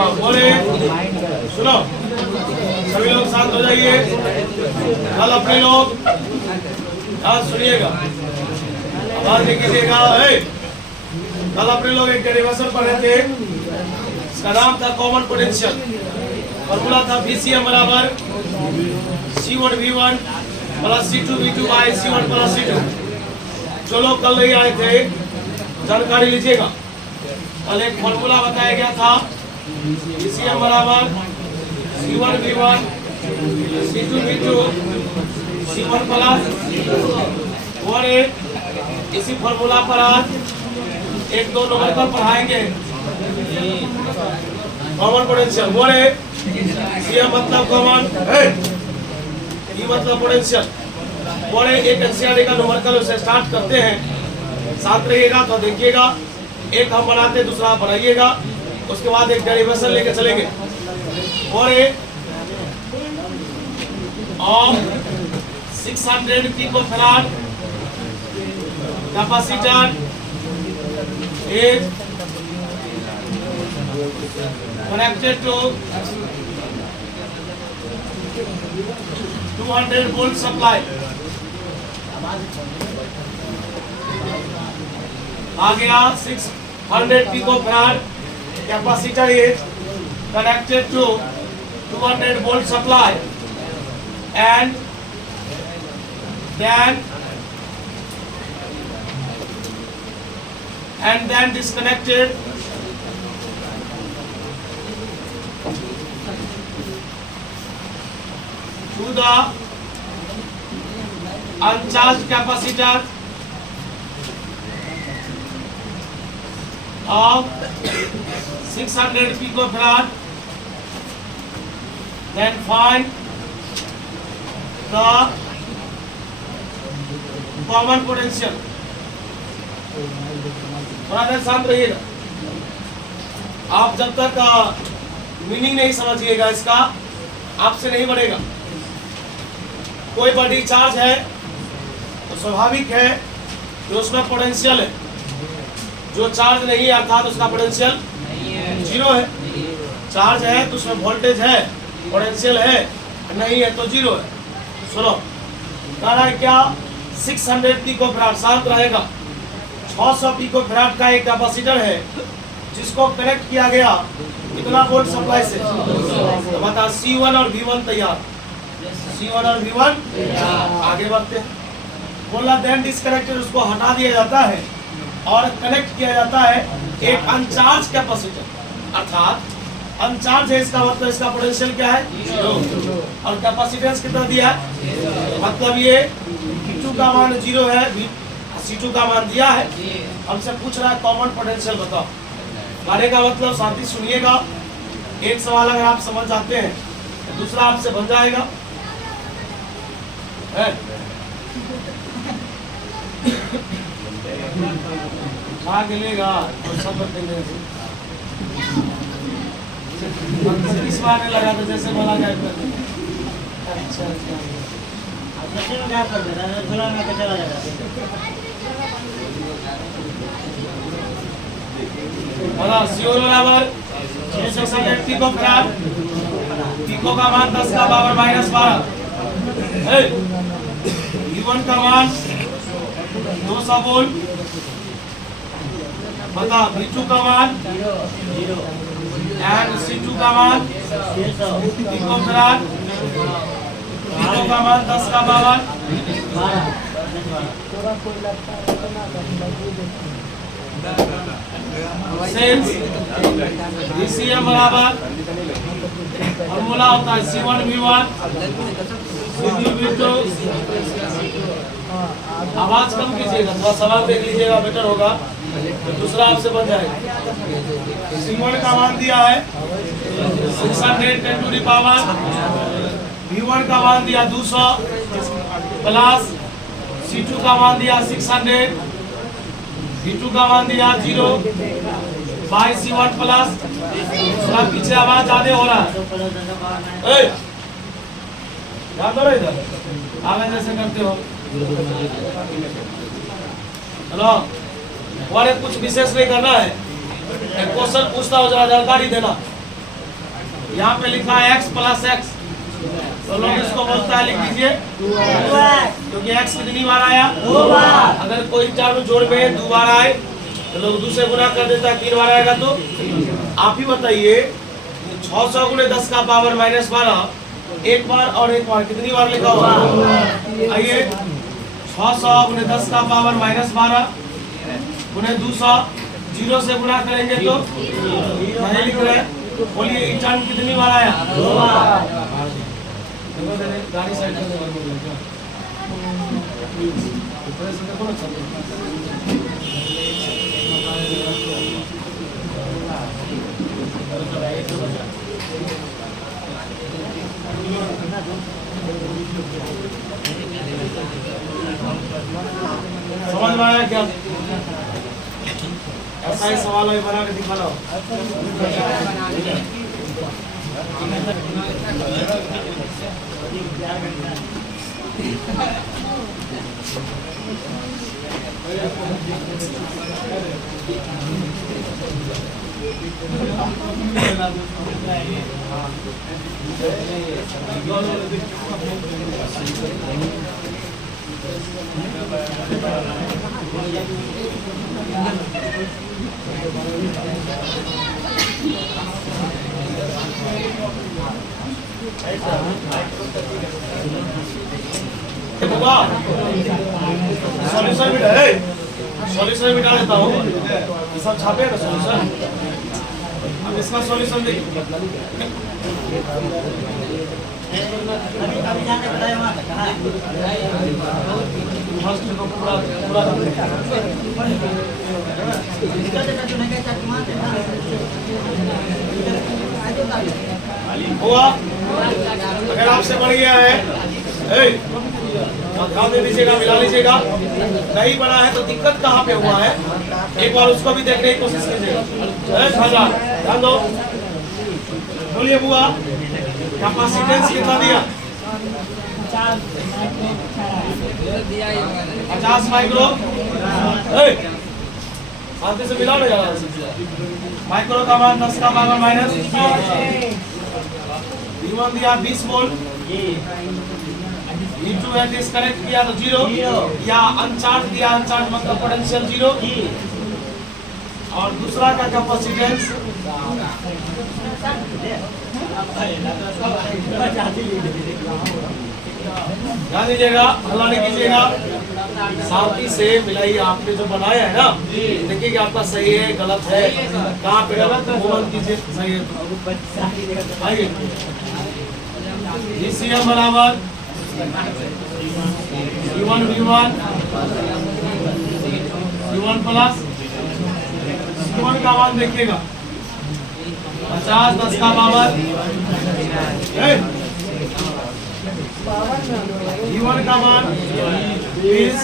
हाँ बोले, सुनो सभी लोग शांत हो जाइए। कल अपने लोग सुनिएगा, आवाज देखिएगा। कल अपने लोग एक डेरिवेशन पढ़े थे, इसका नाम था कॉमन पोटेंशियल। फॉर्मूला था VCM बराबर C1V1 plus C2V2 by C1 plus C2। जो लोग कल नहीं आए थे जानकारी लीजिएगा। कल एक फॉर्मूला बताया गया था VCM बराबर C1V1 C2V2 C1 प्लस। और इसी फॉर्मूला पर आज एक दो नंबर पर पढ़ाएंगे कॉमन पोटेंशियल। बोले CM मतलब कॉमन, E मतलब पोटेंशियल। बोले एक एनसीईआरटी का न्यूमेरिकल से स्टार्ट करते हैं, साथ रहिएगा तो देखिएगा। एक हम बनाते दूसरा आप बनाइएगा, उसके बाद एक डेरिवेशन लेके चलेंगे। और of 600 picofarad capacitor is connected to 200 volt supply। आ गया 600 picofarad capacitor is connected to 200 volt supply and then disconnected to the uncharged capacitor of 600 picofarad, then find the common potential। थोड़ा देर शांत रहिएगा। आप जब तक मीनिंग नहीं समझिएगा इसका, आपसे नहीं बढ़ेगा। कोई बॉडी चार्ज है तो स्वाभाविक है कि उसमें पोटेंशियल है। जो चार्ज नहीं है अर्थात उसका पोटेंशियल जीरो है। चार्ज है तो उसमें वोल्टेज है, पोटेंशियल है, नहीं है तो जीरो है। सुनो, कह रहा है क्या 600 पिकोफैराड, शांत रहेगा। 600 पिकोफैराड का एक कैपेसिटर है जिसको कनेक्ट किया गया कितना वोल्ट सप्लाई से, तो बता C1 और V1 तैयार। C1 और V1 आगे बढ़ते हैं। बोला देन डिस्कनेक्टेड, उसको हटा दिया जाता है और कनेक्ट किया जाता है एक अनचार्ज कैपेसिटर। अर्थात अनचार्ज है, इसका मतलब इसका पोटेंशियल क्या है, जीरो। और कैपेसिटेंस कितना दिया है, मतलब ये V2 का मान जीरो है, C2 का मान दिया है। हमसे पूछ रहा है कॉमन पोटेंशियल बताओ। माने का मतलब साथी सुनिएगा, एक सवाल अगर आप समझ जाते हैं तो दूसरा आपसे बन जाएगा। भाग लेगा और सब बतेंगे। इस बार में लगा था जैसे बोला जाए। अच्छा C1 बराबर 600 पिकोफैराड, पिको का मान 10 का पावर -12। V1 का मान 200 वोल्ट, बता V2 का मान एंड C2 का मान पिकोफैराड, पिको का मान 10 का पावर 12। VCM बराबर फॉर्मूला होता है C1V1 C2V2। आवाज कम कीजिएगा, थोड़ा सवाल देख लीजिएगा, बेटर होगा, तो दूसरा आपसे बन जाएगा। C1 का मान दिया है 600 10 टू द पावर, V1 का मान दिया 200 प्लस C2 का मान दिया 600, V2 का मान दिया 0 बाई C1 प्लस। थोड़ा पीछे आवाज ज्यादा हो रहा है, याद हो रहा है इधर आगे जैसे करते हो। हेलो, और कुछ विशेष नहीं करना है, क्वेश्चन पूछता हो जरा जानकारी देना। यहाँ पे लिखा है x प्लस एक्स, तो लोग इसको बोलता है, लिख दीजिए क्योंकि x कितनी बार आया? 2 बार। अगर कोई चार में जोड़ में 2 बार आए तो लोग 2 से गुना कर देता है, 3 बार आएगा तो आप ही बताइए 600 गुणे 10 का पावर माइनस 12 एक बार और एक बार कितनी बार लिखा होगा? आइए 600 गुणे 10 का पावर माइनस 12 गुणे 200 0 से गुना करेंगे तो नहीं लिख रहे हैं, बोलिए इंसान कितनी बार आया? 2 बार। गाड़ी साइड समझ में आया क्या? ऐसा ही सवाल है, बना के दिखाना। सॉल्यूशन मिटा देता हूँ, ये सब छापे ना सॉल्यूशन। अब इसका सॉल्यूशन देखिए, हुआ अगर आपसे बढ़ गया है ध्यान दे दीजिएगा, मिला लीजिएगा। नहीं बना है तो दिक्कत कहाँ पे हुआ है, एक बार उसको भी देखने की कोशिश कीजिएगा। ध्यान दो, बोलिए बुआ कैपेसिटेंस कितना दिया? 50 माइक्रो। शांति से मिलाओ ना ज्यादा। माइक्रो का मान 10 का पावर माइनस V1 दिया 20 वोल्ट, V2 है डिस्कनेक्ट किया तो 0 या अनचार्ज दिया, अनचार्ज मतलब पोटेंशियल 0, और दूसरा का कैपेसिटेंस ध्यान दीजिएगा, हल्ला नहीं कीजिएगा, शांति से मिलाइए। आपने जो बनाया है ना, देखिए कि आपका सही है गलत है, कहाँ पे गलत है वो कीजिए, सही है। आइए VCM बराबर V1 प्लस V1 का मान देखिएगा 50 10 का पावर V1 का मान 20,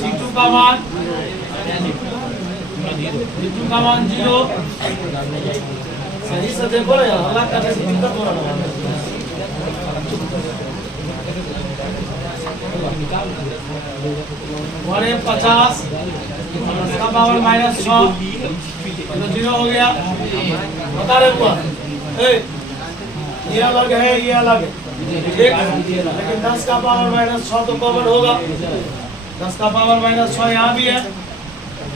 C2 का मान V2 का मान 0। सही से देखो ना यार, हल्ला करने से दिक्कत हो रहा है। और 50 इसका पावर माइनस 6 तो 0 हो गया। बता रहे हुआ ये अलग है, ये अलग है, लेकिन 10 का पावर माइनस 6 तो कॉमन होगा। 10 का पावर माइनस 6 यहाँ भी है।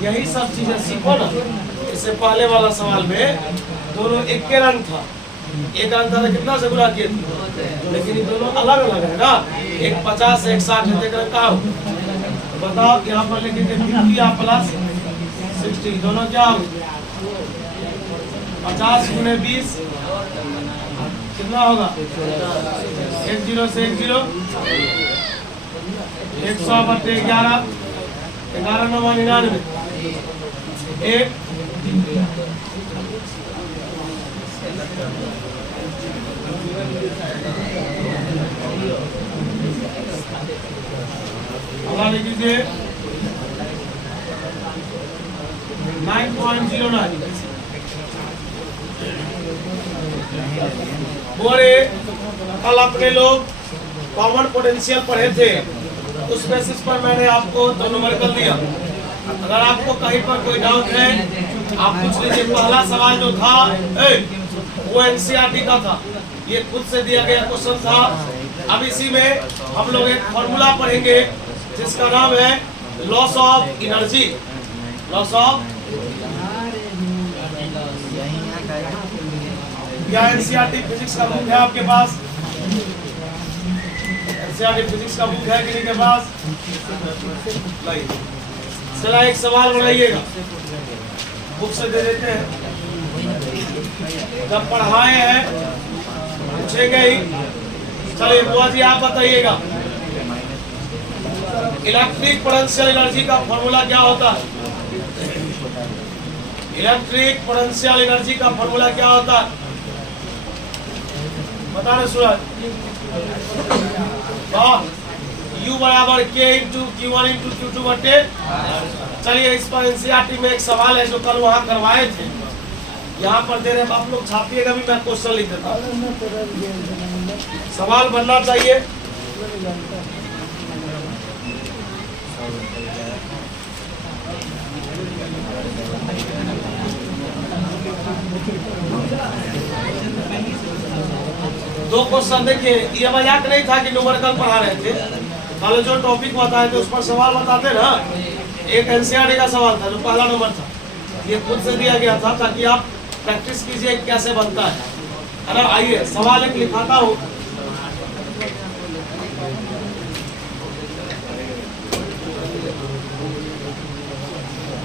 यही सब चीजें सीखो ना। इससे पहले वाला सवाल में दोनों एक के रंग था, एक रंग था तो कितना से गुणा किए थे, लेकिन ये दोनों अलग अलग है ना। एक 50 एक 60 है, कहा बताओ। यहाँ पर लेकिन 50 प्लस 60 दोनों क्या हो, 50 गुणे 20 कितना होगा? 1 0 से 1 0, 100 बटे 11, 11 9 99, 1 हवा लीजिए 9.09। बोले कल अपने लोग कॉमन पोटेंशियल पढ़े थे, उस बेसिस पर मैंने आपको 2 न्यूमेरिकल दिया। अगर आपको कहीं पर कोई डाउट है आप पूछ लीजिए। पहला सवाल जो था वो एनसीईआरटी का था, ये खुद से दिया गया क्वेश्चन था। अब इसी में हम लोग एक फॉर्मूला पढ़ेंगे जिसका नाम है loss of energy. Loss of या एनसीईआरटी फिजिक्स का बुक है आपके पास? एनसीईआरटी फिजिक्स का बुक है किसी के पास? चला एक सवाल बनाइएगा, बुक से दे देते हैं, जब पढ़ाए हैं पूछेंगे ही। चलिए बुआ जी आप बताइएगा, इलेक्ट्रिक पोटेंशियल एनर्जी का फॉर्मूला क्या होता है? इलेक्ट्रिक पोटेंशियल एनर्जी का फॉर्मूला क्या होता है? बता रहे सूरज? U बराबर K into Q1 into Q2 बटे। चलिए इस पर एनसीईआरटी में एक सवाल है जो कल वहाँ करवाए थे, यहाँ पर दे रहे हैं, आप लोग छापिएगा भी, मैं क्वेश्चन लिख देता हूँ। सवाल बनना चाहिए। दो क्वेश्चन देखिए, ये मजाक नहीं था कि न्यूमेरिकल पढ़ा रहे थे, कल जो टॉपिक बताए थे उस पर सवाल बताते ना। एक एनसीईआरटी का सवाल था जो पहला नंबर था, ये खुद से दिया गया था ताकि आप प्रैक्टिस कीजिए कैसे बनता है ना। आइए सवाल एक लिखाता हूँ।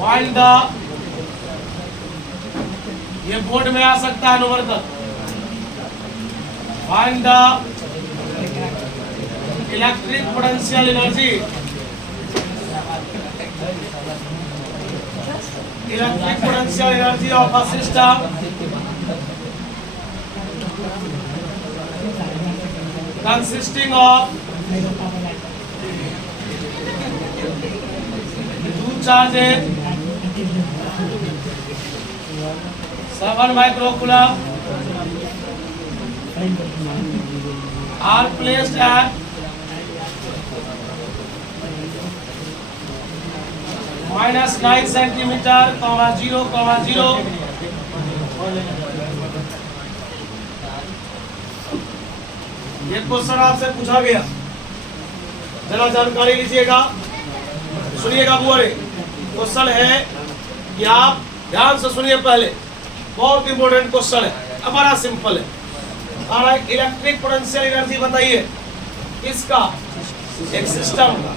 फाइंड द, ये बोर्ड में आ सकता है नंबर तक। Find the electric potential energy, electric potential energy of a system consisting of two charges 7 microcoulomb are placed at -9 centimeter, 0, 0। ये क्वेश्चन आपसे पूछा गया, जरा जानकारी लीजिएगा, सुनिएगा बुआरे। क्वेश्चन है कि आप ध्यान से सुनिए, पहले बहुत इंपॉर्टेंट क्वेश्चन है, बड़ा सिंपल है। और इलेक्ट्रिक पोटेंशियल एनर्जी बताइए किसका? एक सिस्टम का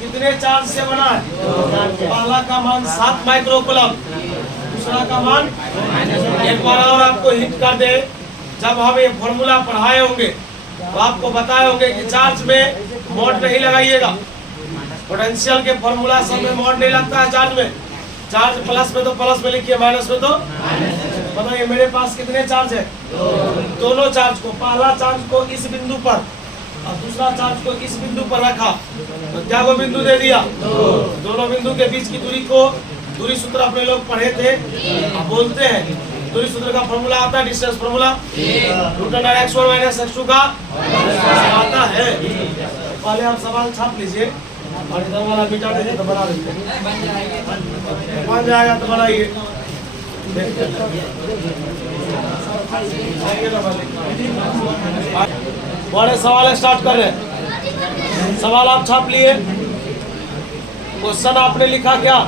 कितने चार्ज से बना है? पहला का मान 7 माइक्रोकूलम, दूसरा का मान। एक बार और आपको हिंट कर दे, जब हम ये फॉर्मूला पढ़ाए होंगे तो आपको बताए होंगे कि चार्ज में मोड नहीं लगाइएगा। पोटेंशियल के फॉर्मूला सब में मोड नहीं लगता है चार्ज में। चार्ज प्लस में तो प्लस में लिखिए, माइनस में तो। बताइए मेरे पास कितने चार्ज है? दोनों चार्ज को, पहला चार्ज को इस बिंदु पर और दूसरा चार्ज को इस बिंदु पर रखा तो क्या वो बिंदु दे दिया? दोनों बिंदु के बीच की दूरी को, दूरी सूत्र अपने लोग पढ़े थे, अब बोलते हैं दूरी सूत्र का फॉर्मूला आता है डिस्टेंस फॉर्मूला, √x1 - x2 का आता है। पहले आप सवाल छाप लीजिए और इधर वाला मिटा दीजिए तो बना देंगे, बन जाएगा तो बनाइए। बड़े सवाल स्टार्ट कर रहे हैं। सवाल आप छाप लिए, क्वेश्चन आपने लिखा क्या?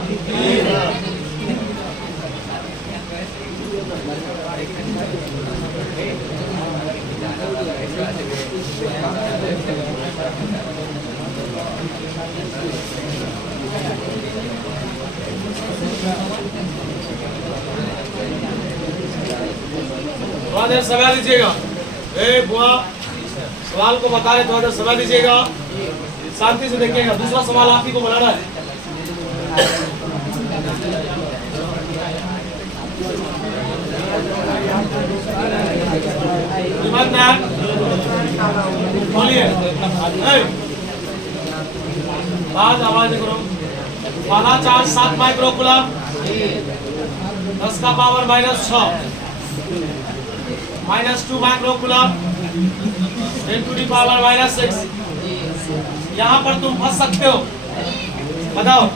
थोड़ा देर समय लीजिएगा। बुआ सवाल को बता रहे, थोड़ा देर समय लीजिएगा, शांति से देखिएगा। दूसरा सवाल आप ही को बनाना है। बोलिए, आवाज करो। पहला चार्ज 7 माइक्रोकूलम, 10 का power -6, -2 microcoulomb, 10 to the power -6। यहाँ पर तुम फंस सकते हो, बताओ।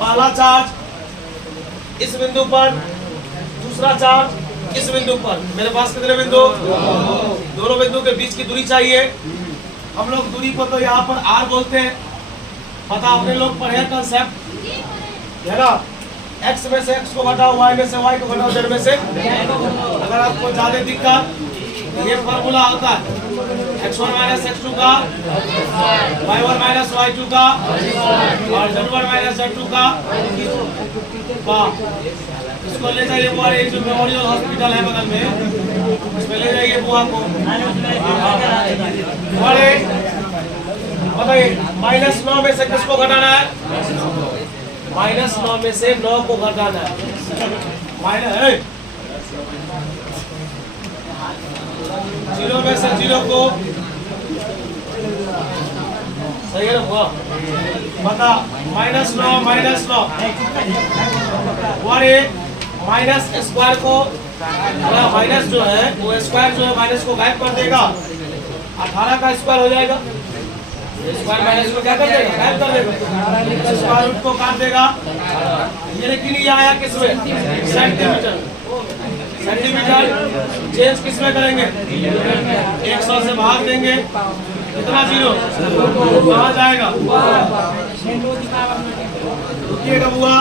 पहला चार्ज इस बिंदु पर दूसरा चार्ज इस बिंदु पर। मेरे पास कितने बिंदु? दोनों बिंदु के बीच की दूरी चाहिए। हम लोग दूरी को तो यहाँ पर r बोलते हैं, पता अपने लोग पढ़े कंसेप्ट है ना। x में से x को घटाओ, y में से y को घटाओ, z में से। अगर आपको ज्यादा दिक्कत, ये फॉर्मूला होता है x1 माइनस x2 का, y1 माइनस y2 का और z1 माइनस z2 का। इसको ले जाइए बुआ, ये जो मेमोरियल हॉस्पिटल है बगल में, इसमें ले जाइए बुआ को। बताइए -9 में से किसको घटाना है? -9 में से 9 को घटाना है। 0 में से 0 को, सही है ना बुआ? बता -9 और एक माइनस स्क्वायर को, माइनस जो है वो स्क्वायर जो है माइनस को गायब कर देगा, 18 का स्क्वायर हो जाएगा। स्क्वायर माइनस को क्या कर देगा? गायब कर देगा, स्क्वायर रूट को काट देगा। ये लेकिन ये आया किसमें? सेंटीमीटर। सेंटीमीटर चेंज किसमें करेंगे? 100 से भाग देंगे, कितना 0 कहाँ जाएगा? रुकिएगा बुआ,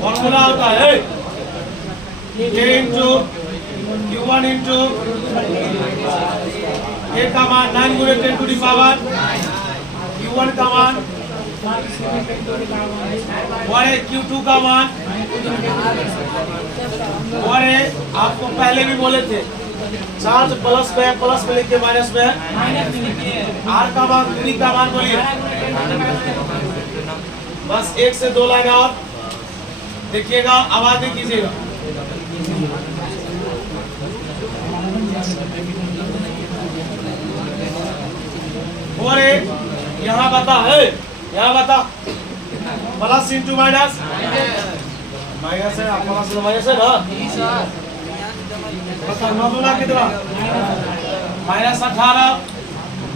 फॉर्मूला होता है a into q1 into a का मान 9 गुणे 10 टू दी पावर, q1 का मान और q2 का मान, और आपको पहले भी बोले थे चार्ज प्लस में लिखिए, माइनस में r का मान, दूरी का मान बोलिए। बस 1 से 2 लाइन और देखिएगा, आवाज नहीं कीजिएगा। और यहाँ बता है, यहाँ बता प्लस इंटू माइनस, माइनस है, प्लस माइनस है ना। बता 9 दूना कितना? -18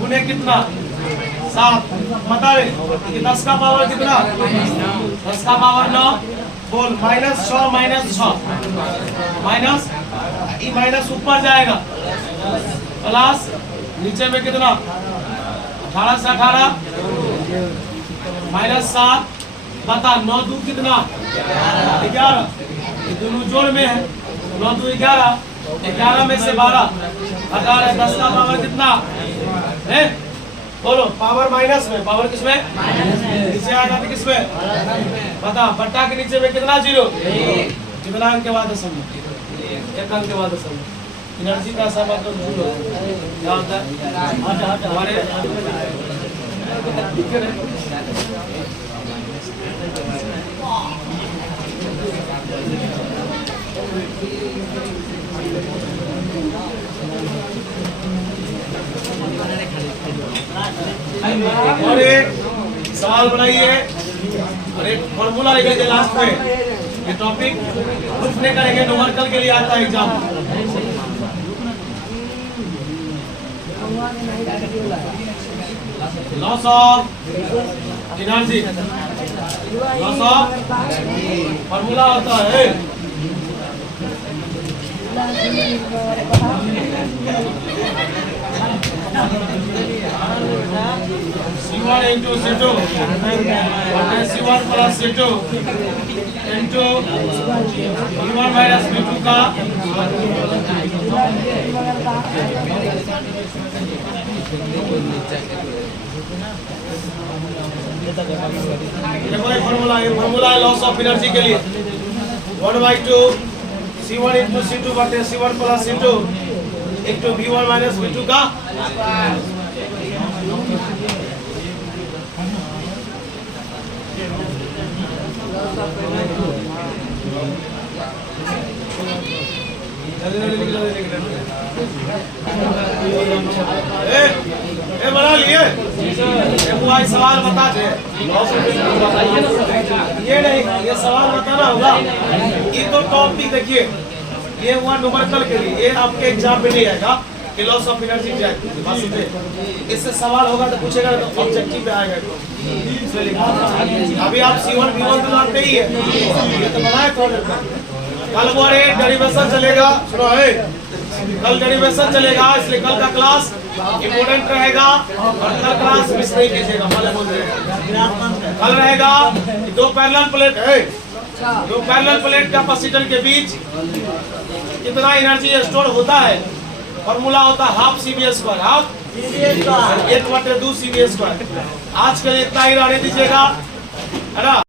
गुने कितना? 7। बता रहे कि 10 का पावर कितना? 10 का पावर 9। बोल -6 -6 माइनस, ये माइनस ऊपर जाएगा, प्लस नीचे में कितना? 18 से 18 -7। बता 9 दूर कितना? 11। ये दोनों जोड़ में है, 9 दूर 11, 11 में से 12 हटा रहे, 10 का पावर कितना है? बोलो, पावर माइनस में, पावर किसमें? नीचे आएगा तो किसमें? बता, बट्टा के नीचे में कितना 0? कितना अंक के बाद दशमलव? 1 अंक के बाद दशमलव। एनर्जी का समय तो 0 क्या होता है? हमारे और एक सवाल बनाइए और एक फॉर्मूला लिख लीजिए लास्ट में। ये टॉपिक कुछ नहीं करेंगे, न्यूमेरिकल के लिए आता है exam. Loss of energy, loss of formula होता है C1 into C2 C1 plus C2 into V1 minus V2 का देखो ये फॉर्मूला है लॉस ऑफ एनर्जी के लिए 1/2 C1 into C2 बटे C1 plus C2 into V1 minus V2 का बना लिए सवाल बता दे। ये नहीं, ये सवाल बताना होगा। ये तो टॉपिक देखिए, ये हुआ न्यूमेरिकल के लिए, ये आपके एग्जाम में नहीं आएगा। कि लॉस ऑफ एनर्जी इससे सवाल होगा तो पूछेगा तो ऑब्जेक्टिव पे आएगा इसलिए लिखा। अभी आप C1 V1 तो जानते ही है, ये तो बनाए थोड़े। कल वो डेरिवेशन चलेगा, सुनो है, कल डेरिवेशन चलेगा, इसलिए कल का क्लास इम्पोर्टेंट रहेगा और कल क्लास मिस नहीं कीजिएगा। कल रहेगा दो पैरेलल प्लेट है, दो पैरेलल प्लेट कैपेसिटर के बीच कितना एनर्जी स्टोर होता है, फॉर्मूला होता है हाफ CV², हाफ 1/2 CV²। आज के लिए इतना ही रहने दीजिएगा, है ना।